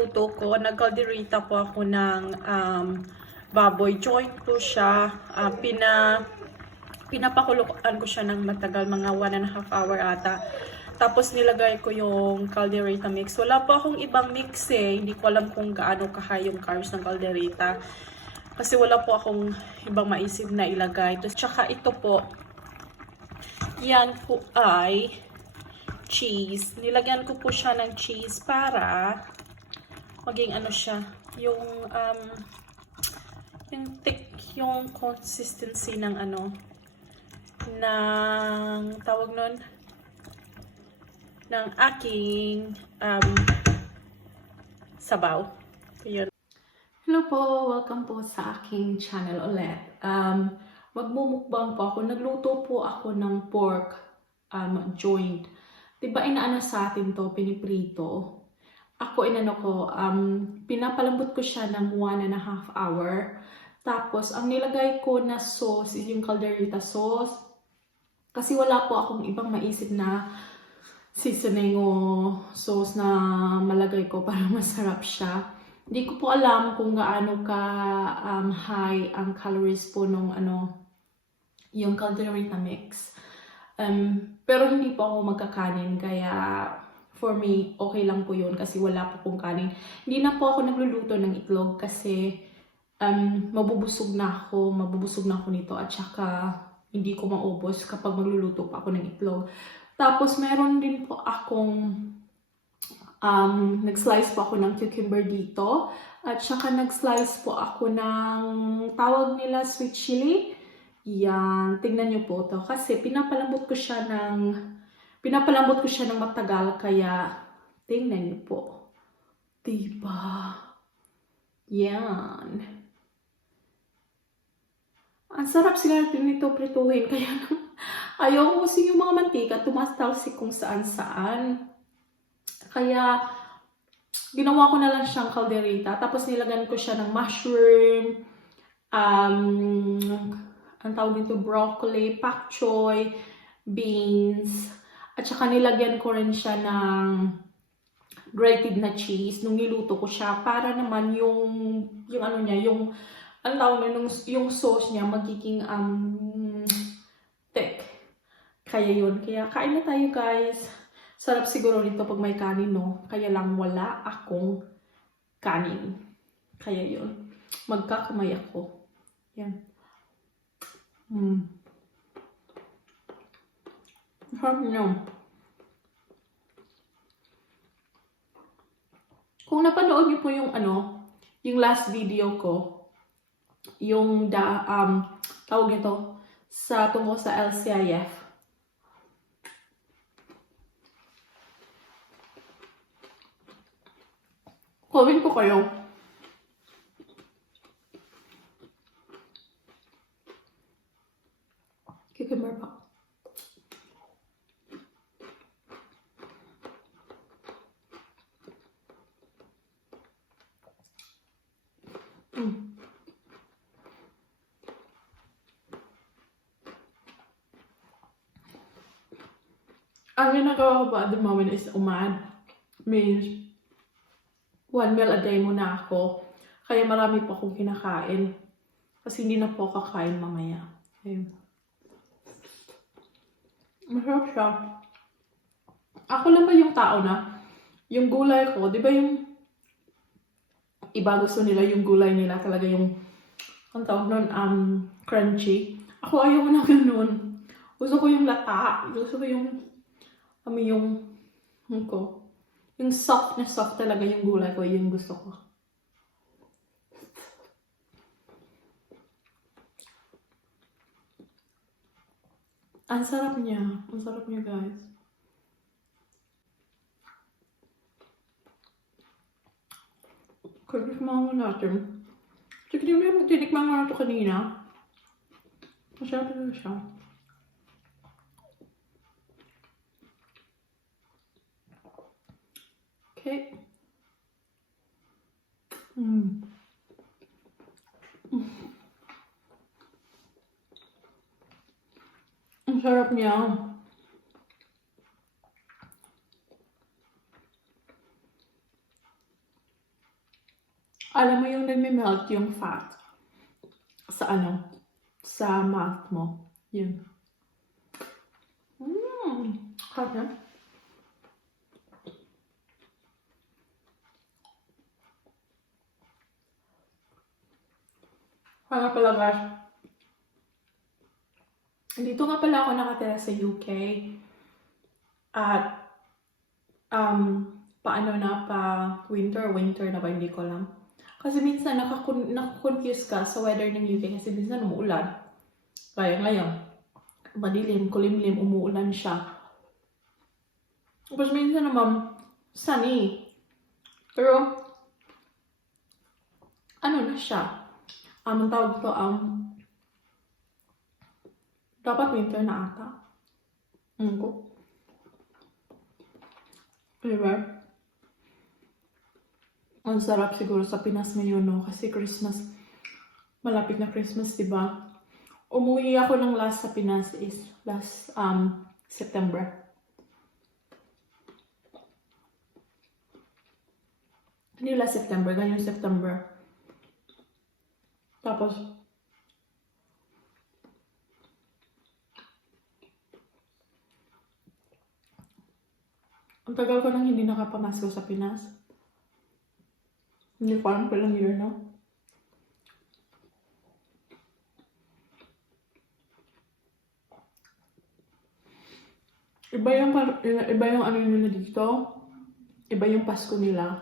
niluto ko. Nagkalderita po ako ng baboy. Joint po siya. Pinapakuluan ko siya ng matagal, mga 1.5 hour ata. Tapos nilagay ko yung calderita mix. Wala po akong ibang mix eh. Hindi ko alam kung gaano ka-high yung carbs ng calderita. Kasi wala po akong ibang maisip na ilagay. Tsaka ito po, yan po ay cheese. Nilagyan ko po siya ng cheese para maging ano siya, yung thick yung consistency ng ng tawag nun, ng aking sabaw. Yun. Hello po! Welcome po sa aking channel ulit. Magmumukbang po ako. Nagluto po ako ng pork joint. Diba inaano sa atin to, piniprito. Ako pinapalambot ko siya ng 1.5 hour. Tapos, ang nilagay ko na sauce is yung calderita sauce. Kasi wala po akong ibang maisip na seasoning o sauce na malagay ko para masarap siya. Hindi ko po alam kung gaano ka high ang calories po nung yung calderita mix. Pero hindi po ako magkakanin, kaya for me, okay lang po yun kasi wala po pong kanin. Hindi na po ako nagluluto ng itlog kasi mabubusog na ako nito at saka hindi ko maubos kapag magluluto pa ako ng itlog. Tapos meron din po akong nag-slice po ako ng cucumber dito at saka nag-slice po ako ng tawag nila sweet chili. Yan, tingnan niyo po to kasi pinapalambot ko siya ng matagal, kaya tingnan niyo po. Diba? Yan. Ang sarap siguro nito prituhin, kaya ayaw ko kasi yung mga mantika tumatalsik kung saan-saan. Kaya ginawa ko na lang siyang calderita, tapos nilagyan ko siya ng mushroom, ang tawag dito, broccoli, pak choy, beans, at saka nilagyan ko rin siya ng grated na cheese nung niluto ko siya para naman yung ang tawag nung yung sauce niya magiging thick. Kaya yun. Kaya kain na tayo, guys. Sarap siguro nito pag may kanin, no? Kaya lang wala akong kanin. Kaya yun. Magkakamay ako. Yan. Sarap niyo. Kung napanood niyo po yung yung last video ko, yung tawag nito sa tungkol sa LCIF. Comment ko kayo. Cucumber pa. Ang ginagawa ko ba at the moment is umad. Means 1 meal a day muna ako. Kaya marami po akong kinakain. Kasi hindi na po kakain mamaya. Ayun. Masarap siya. Ako lang ba yung tao na yung gulay ko, di ba yung iba gusto nila yung gulay nila talaga yung ang tawag nun, crunchy. Ako ayaw na ganun. Gusto ko yung lata. Gusto ko yung yung soft na soft talaga yung gulay ko, yung gusto ko. Ang sarap niya. Ang sarap niya, guys. Kaya tikman mo natin. Tinikman mo na ito kanina. Masarap na siya. Okay. Ang sarap niya. Alam mo yung nagme-melt yung fat sa sa mouth mo. Yun. Hot na. Kaya pala guys, dito nga pala ako nakatira sa UK. At paano na pa winter na ba, hindi ko alam. Kasi minsan nakakonfuse ka sa weather ng UK kasi minsan umuulan. Kaya ngayon, madilim, kulimlim, umuulan siya. Tapos minsan naman, sunny. Pero, ano na siya? Ang tawag ko, dapat winter na ata. Ko. Diba? Ang sarap siguro sa Pinas ngayon, no? Kasi Christmas, malapit na Christmas, diba? Umuwi ako ng last sa Pinas is last September. Hindi last September, ganyan September. Tapos, ang tagal ko nang hindi nakapamasko sa Pinas. Hindi ko alam kailang year na. Iba yung ano nila dito. Iba yung Pasko nila.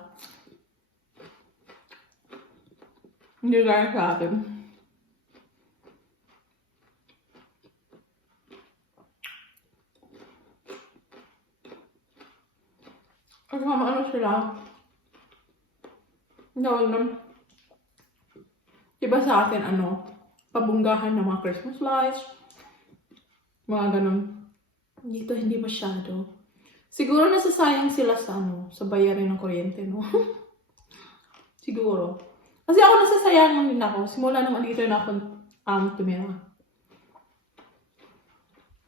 Hindi gaya sa atin. At ano sila? Diba sa atin pabunggahan ng mga Christmas lights, mga ganun. Dito hindi masyado. Siguro nasasayang sila sa sa bayarin ng kuryente, no? Siguro. Kasi ako nasasayangan din ako. Simula nung andito na ako tumira.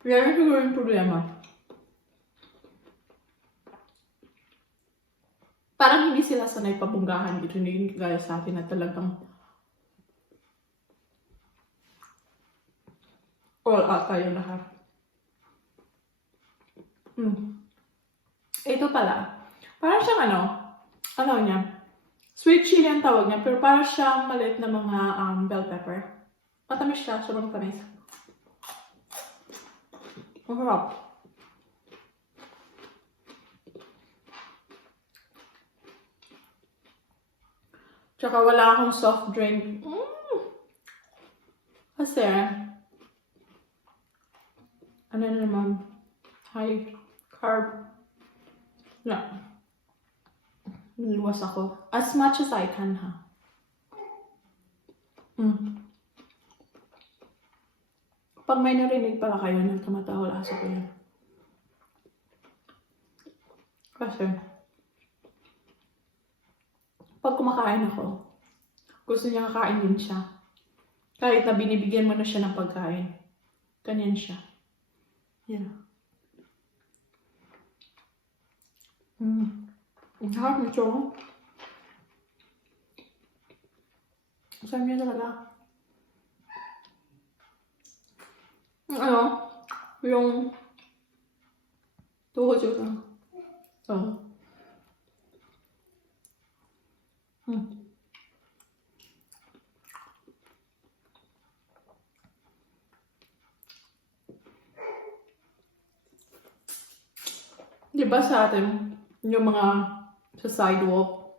Kaya siguro yung problema. Parang hindi sila sanay pabunggahan dito. Hindi gaya sa atin na talagang all out tayo lahat. Ito pala. Parang siyang niya? Sweet chili ang tawag niya, pero parang siyang maliit na mga bell pepper. Matamis siya, sobrang tamis. Masarap. Tsaka wala akong soft drink. Kasi, ano na naman, high carb. Niluwas ako. As much as I can, ha. Pag may narinig pala kayo, nagkamatawa-lasa ko yun. Kasi, pag kumakain ako, gusto niya kakain din siya. Kahit na binibigyan mo na siya ng pagkain. Ganyan siya. Yeah. Ang sarap nito. Sarap niya talaga. Yung tuhod yun. Diba sa atin, yung mga sa sidewalk,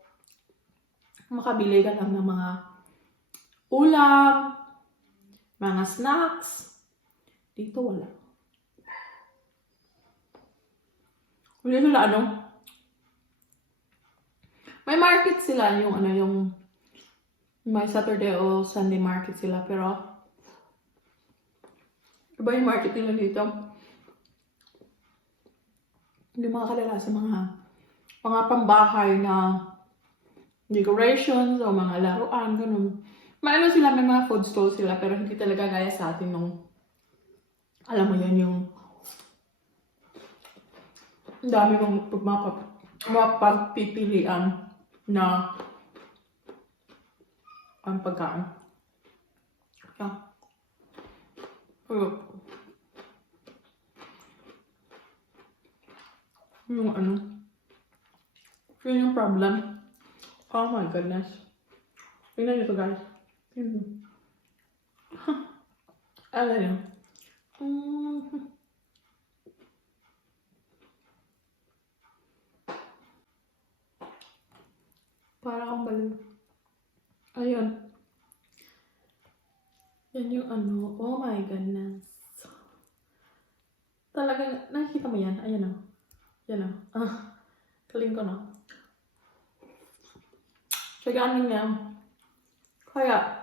makabili ka lang ng mga ulam, mga snacks. Dito wala. Dito sila may market sila, yung may Saturday o Sunday market sila, pero iba yung market nila dito. Hindi makakalala sa mga pambahay na decorations o mga laruan, ganun. May mga food stalls sila, pero hindi talaga gaya sa atin nung, alam mo yun, yung dami mong mapagpipilian na ang pagkain. Yeah. Ayun. Yung ano. Yun yung problem. Oh my goodness. Tingnan nyo to guys. Alam nyo. Para akong baliw. Ayun. Yan yung ano. Oh my goodness. Talagang, nakikita mo yan? Ayan o. Yan o. Kaling ko na. Siganin niya. Kaya,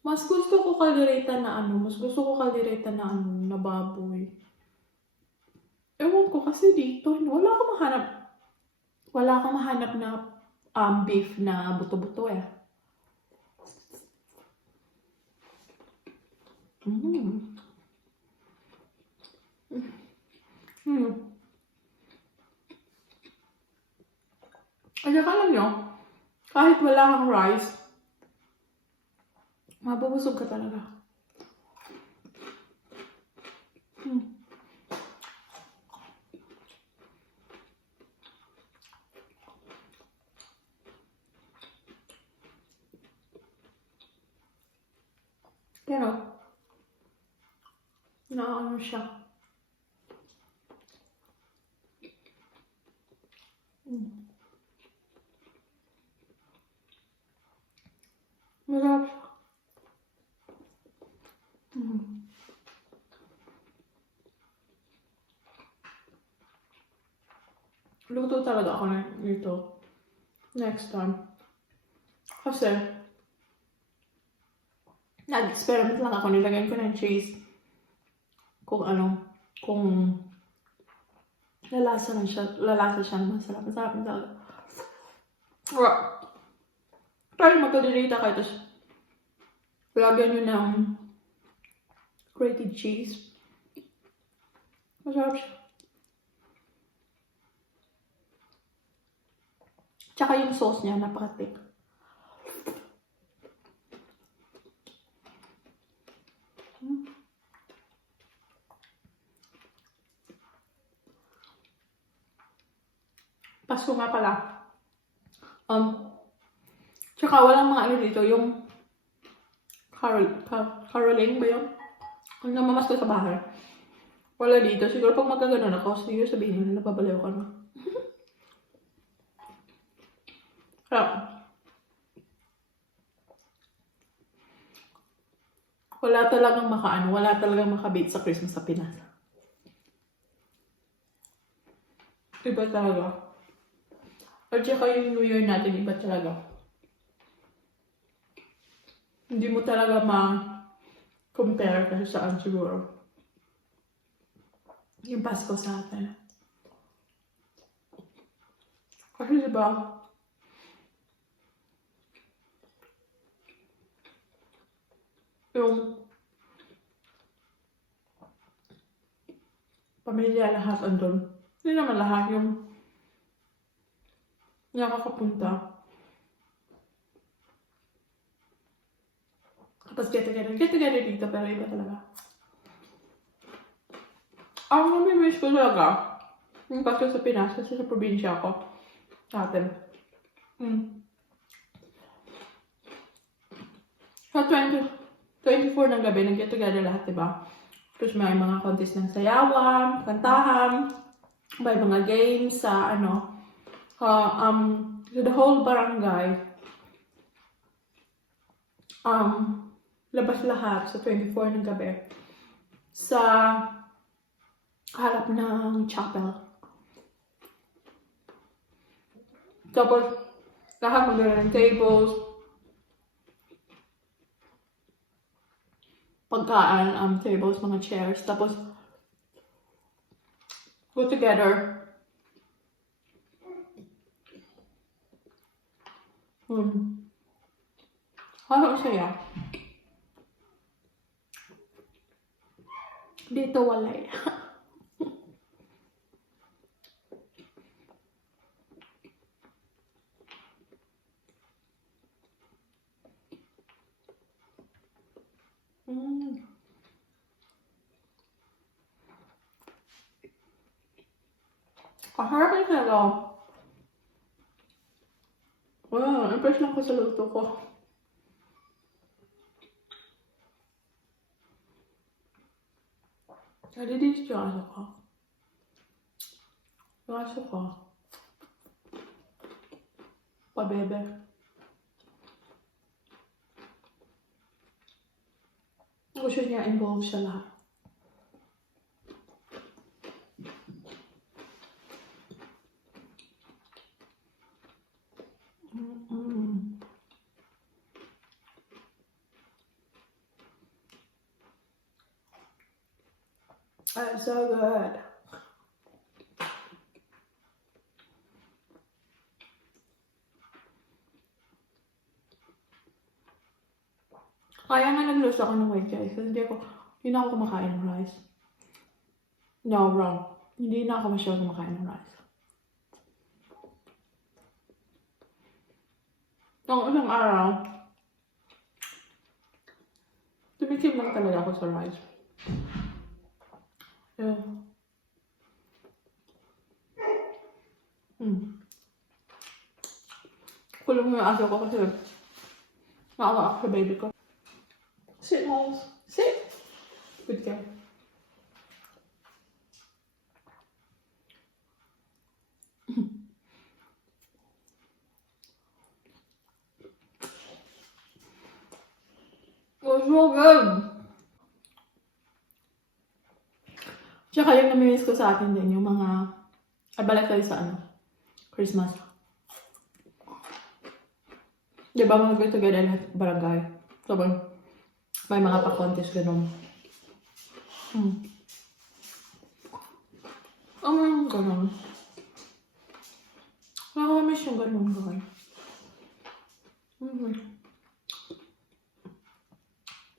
mas gusto ko kaldereta na ano. Mas gusto ko kaldereta na ano. Na baboy. Ewan ko kasi dito. Wala akong mahanap na beef na buto-buto eh. At saka alam nyo, kahit wala kang rice, mabubusog ka talaga. Pero, naano siya. Masarap siya. Luto talaga ako nito next time. Kasi, nag-experiment lang ako. Nilagyan ko ng cheese. Kung lalasa siya. Masarap talaga. Try magkaldereta kayo. Tapos, lagyan nyo ng grated cheese. Masarap siya. Tsaka yung sauce niya, napaka-thick. Pasko nga pala. Tsaka walang mga ano dito, yung caroling ba yun? Ang namamasko sa bahay. Wala dito. Siguro pag magkaganon ako, siguro sabihin nyo, napabalayo ka na. Kaya, wala talagang makabit sa Christmas sa Pinas. Iba talaga. At saka yung New Year natin, iba talaga. Hindi mo talaga ma-compare kasi saan siguro. Yung Pasko sa atin. Kasi diba, yung pamilya lahat andun. Hindi naman lahat yung nakakapunta. Tapos get together dito, pero iba talaga. Ang nami-miss ko talaga, yung Pasko sa Pinas, kasi sa probinsya ako, sa atin. Sa 24 ng gabi, nag-get together lahat, diba? Tapos may mga contest ng sayawan, kantahan, may mga games sa so the whole barangay, labas lahat sa 24 ng gabi sa harap ng chapel. Tapos, lahat magdala ng tables, pagkaan, tables, mga chairs. Tapos, go together. Ano saya? Dito wala eh. Ang harap na talaga. Wow, impress lang ko sa luto ko. Nadidilis yung aso ko. Yung aso ko. Pabebe. Gusto niya involve sa lahat. That's so good. Kaya nga nag-lose ako ng weight, guys. Kasi hindi na ako kumakain ng rice. No, wrong. Hindi na ako masyadong kumakain ng rice. Nung isang araw, tumikim lang talaga ako sa rice. Yeah. Kulong mo yung aso ko kasi maawa ako sa baby ko. Sit, Moles. Sit. Good girl. It was so good. Tsaka yung namimiss ko sa atin din, yung mga, balik tayo sa Christmas. Diba mga get together lahat barangay? Sabang, may mga pa-contest ganun. Ganun. Nakakamiss yung ganun guys.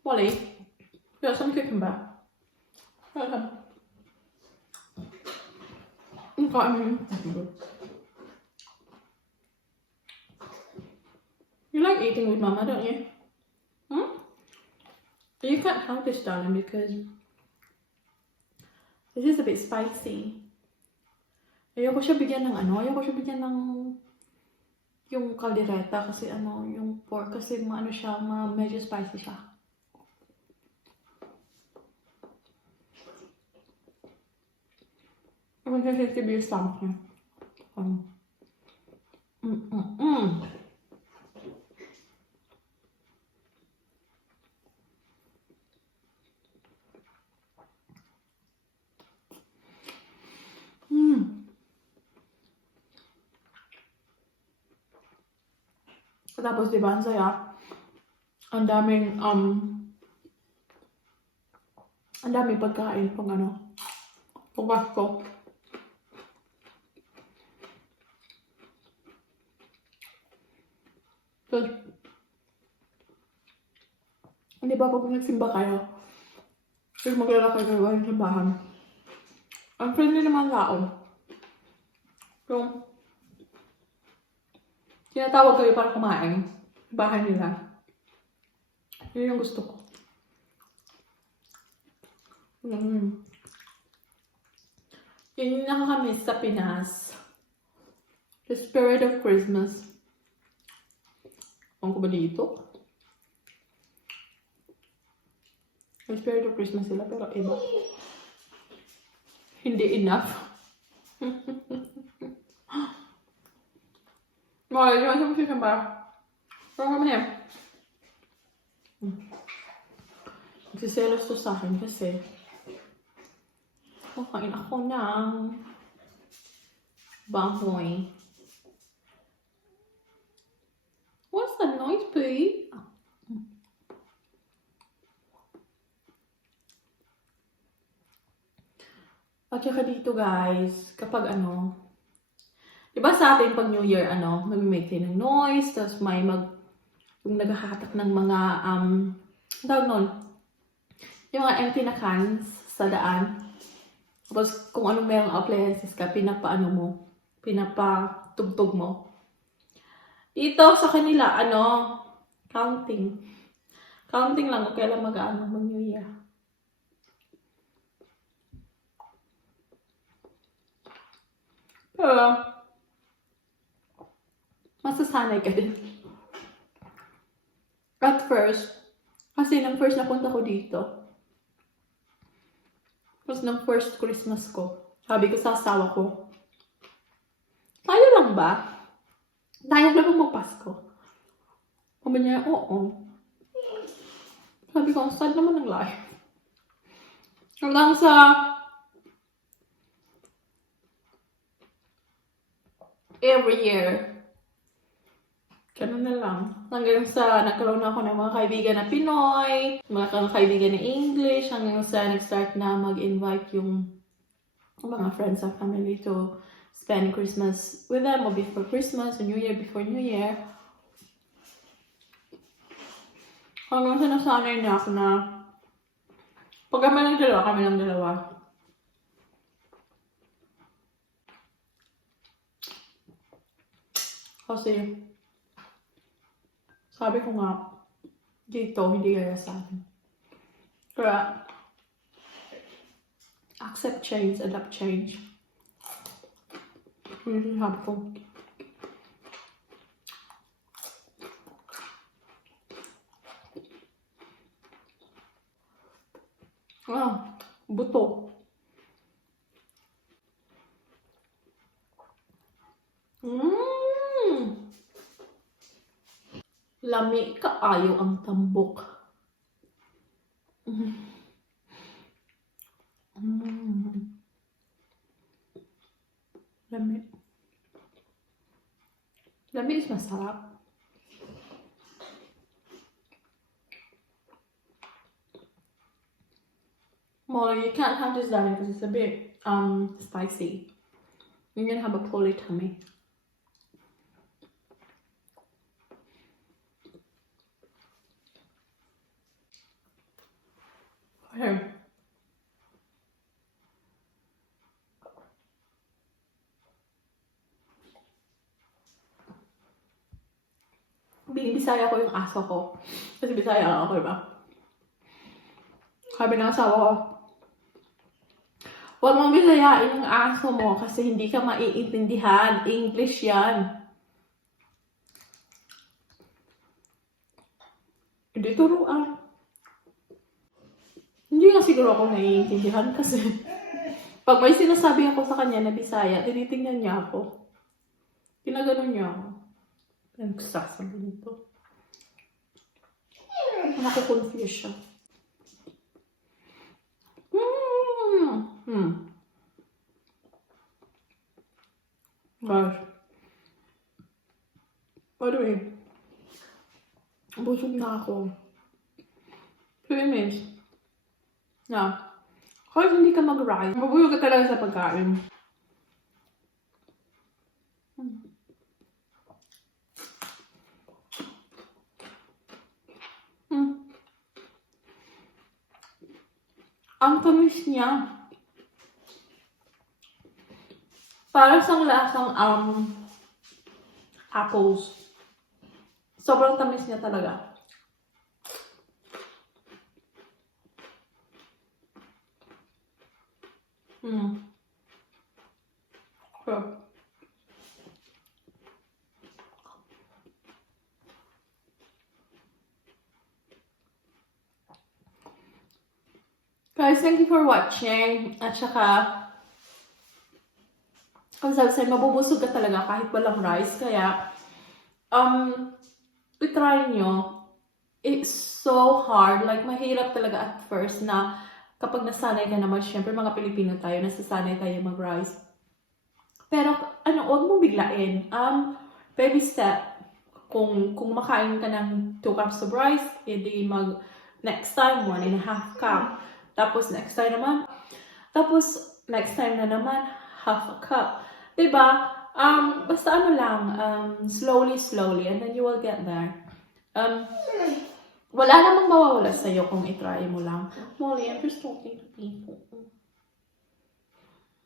Wally, you got some cucumber? You like eating with Mama, don't you? You can't help this, darling, because this is a bit spicy. Ayoko siya bigyan ng yung kaldereta kasi yung pork kasi medyo spicy siya. I'm gonna take your stomach here. Tapos diba ang saya? Ang daming pagkain pag Pasko. Tapos, hindi ba pag nagsimba kayo, tapos maglalakay kayo sa simbahan, ang friendly naman tao. Yung tinatawag kayo para kumain sa bahay nila. Yun yung gusto ko. Yun yung nakakamiss sa Pinas. The spirit of Christmas. Ang ko ba dito? The spirit of Christmas sila pero iba. Hindi enough. Rồi, cho xong xin ba? Rồi kami yan. Nagsiselos to sa akin kasi kakain ako ng baboy. What's the noise, babe? At saka dito guys, kapag diba sa atin pag New Year, nag-make tayo ng noise, tapos may yung naghahatak ng mga, tawag nun, yung mga empty na cans sa daan. Tapos kung anong mayroong appliances ka, pinapatugtog mo. Dito sa kanila, counting. Counting lang kung kailan mag-ano mag-New Year. Pero, masasanay ka din. At first, kasi nang first na punta ko dito, tapos nang first Christmas ko, sabi ko sa asawa ko, tayo lang ba? Tayo lang magpasko. Sabi niya, oo. Sabi ko, ang sad naman ng life. Hanggang sa every year, ganun na lang. Hanggang sa nagkaroon ako ng mga kaibigan na Pinoy, mga kaibigan na English, hanggang sa nag-start na mag-invite yung mga friends and family to spend Christmas with them or before Christmas, or New Year before New Year. Hanggang sa nasanay na ako na pag kami lang dalawa. Kasi, sabi ko nga, dito, hindi kaya sa akin. Kaya, accept change, adapt change. Really helpful. Buto. Lami kaayo ang tambok. Lami. Lami is masarap. Well, you can't have this lami because it's a bit spicy. You're gonna have a poorly tummy. Okay. Binibisaya ko yung aso ko. Kasi Bisaya lang ako, diba? Sabi ng asawa ko, huwag mong bisayain yung aso mo kasi hindi ka maiintindihan. English yan. Hindi turuan. Hindi nga siguro ako naiintindihan kasi pag may sinasabi ako sa kanya na Bisaya, tinitingnan niya ako. Pinaganon niya ako. Nagsasabi nito. Naku-confuse siya. Gosh. By the way, busog na ako. 3 minutes. Na. Kahit hindi ka mag-ride, mabuyog ka talaga sa pagkain. Ang tamis niya. Para sa lasang apples. Sobrang tamis niya talaga. So. Guys, thank you for watching. At saka, kung sabi mabubusog ka talaga kahit walang rice. Kaya, try nyo. It's so hard. Like, mahirap talaga at first na kapag nasanay ka naman, syempre mga Pilipino tayo, nasasanay tayo mag-rice. Pero, huwag mong biglain. Baby step. Kung makain ka ng 2 cups of rice, edi next time, 1.5 cup. Tapos, next time naman. Tapos, next time na naman, half a cup. Diba? Basta slowly, and then you will get there. Wala namang mawawala sa'yo kung itry mo lang. Molly, I'm just talking to people.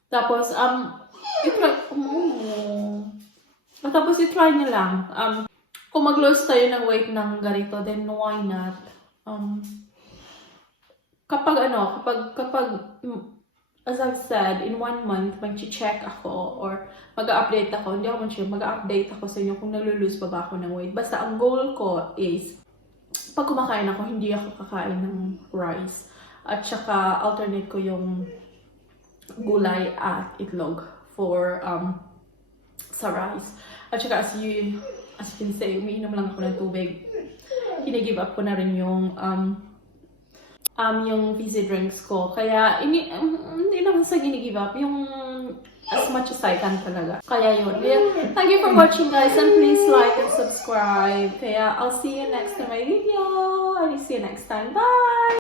Tapos, itry nyo lang. Kung mag-lose tayo ng weight ng ganito, then why not? kapag as I've said, in 1 month, mag-check ako or mag-update ako. Hindi ako mag-update ako sa inyo kung nalulose pa ba ako ng weight. Basta ang goal ko is, pag kumakain ako, hindi ako kakain ng rice. At saka, alternate ko yung gulay at itlog for sa rice. At saka, as you can say, umiinom lang ako ng tubig. Hinigive up ko na rin yung fizzy drinks ko. Kaya, hindi naman sa ginigive up. Yung as much as I can talaga. Kaya yun. Thank you for watching, guys. And please like and subscribe. Kaya, I'll see you next in my video. I'll see you next time. Bye!